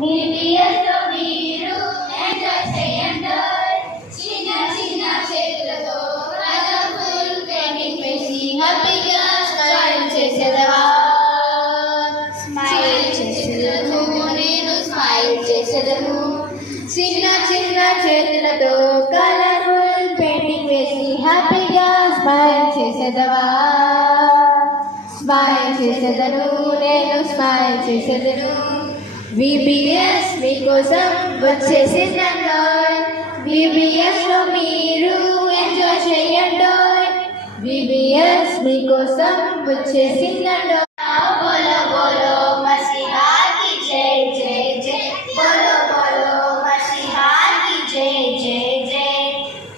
VBSలో మీరు ఎంజాయ్ చేయండి. చిన్న చిన్న చేతులతో కలర్ఫుల్ పెయింటింగ్ వేసి హ్యాపీగా స్మైల్ చేసేదవా. స్మైల్ చేసేదను నేను, స్మైల్ చేసేదను. చిన్న చిన్న చేతులతో కలర్ఫుల్ పెయింటింగ్ వేసి హ్యాపీగా స్మైల్ చేసేదవా. స్మైల్ చేసేదను నేను, స్మైల్ చేసేదను. VBS మీకోసం వచ్చేసిందండో. VBSలో మీరు ఎంజాయ్ చేయండి. VBS మీకోసం వచ్చేసిందండో. బోలో బోలో మసిహా की जय जय जय. बोलो बोलो मसीहा की जय जय जय.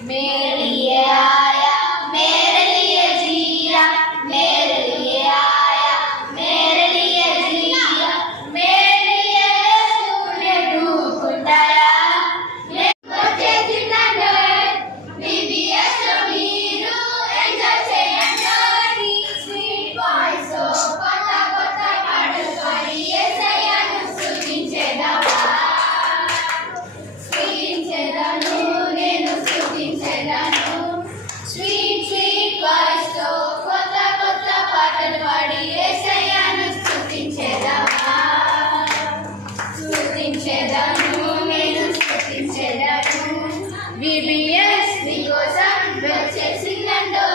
मेरे लिए आया, मेरे लिए जिया, मेरे लिए आया, मेरे लिए जिया, मेरे लिए तूने दुख उठाया. వచ్చేసిందండో. VBSలో మీరు ఎంజాయ్ చేయండి. స్వీట్ వాయిస్ కొత్త కొత్త పాటలు పాడి యేసయ్యను స్తుతించేదవా. స్తుతించేదను నేను, స్తుతించేదను. స్వీట్ స్వీట్ వాయిస్ తో కొత్త కొత్త పాటలు పాడి యేసయ్యను స్తుతించేదవా. స్తుతించేదను నేను, స్తుతించేదను. VBS మీకోసం వచ్చేసిందండో.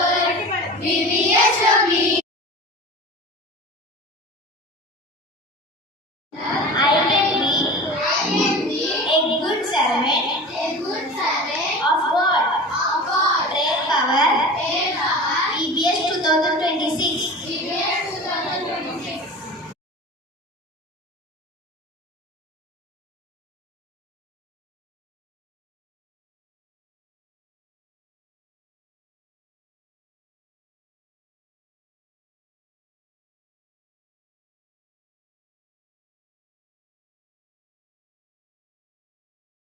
VBSలో మీ I can be a good servant of God. Prayer power. VBS 2020.